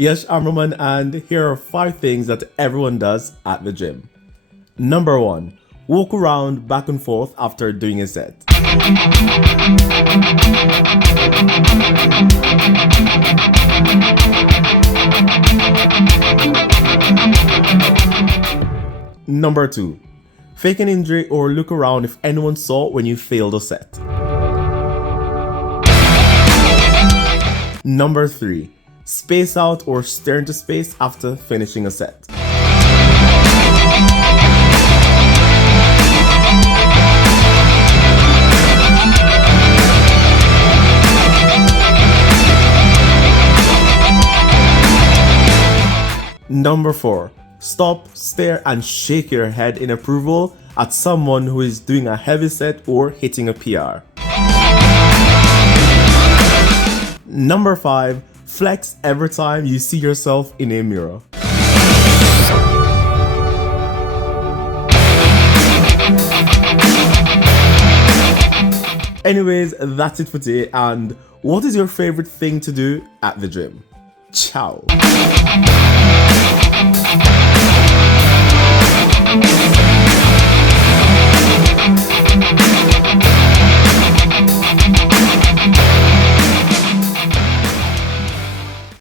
Yes, I'm Roman, and here are 5 things that everyone does at the gym. Number 1, walk around back and forth after doing a set. Number 2, fake an injury or look around if anyone saw when you failed a set. Number 3, space out or stare into space after finishing a set. Number 4, stop, stare, and shake your head in approval at someone who is doing a heavy set or hitting a PR. Number 5, flex every time you see yourself in a mirror. Anyways, that's it for today. And what is your favorite thing to do at the gym? Ciao.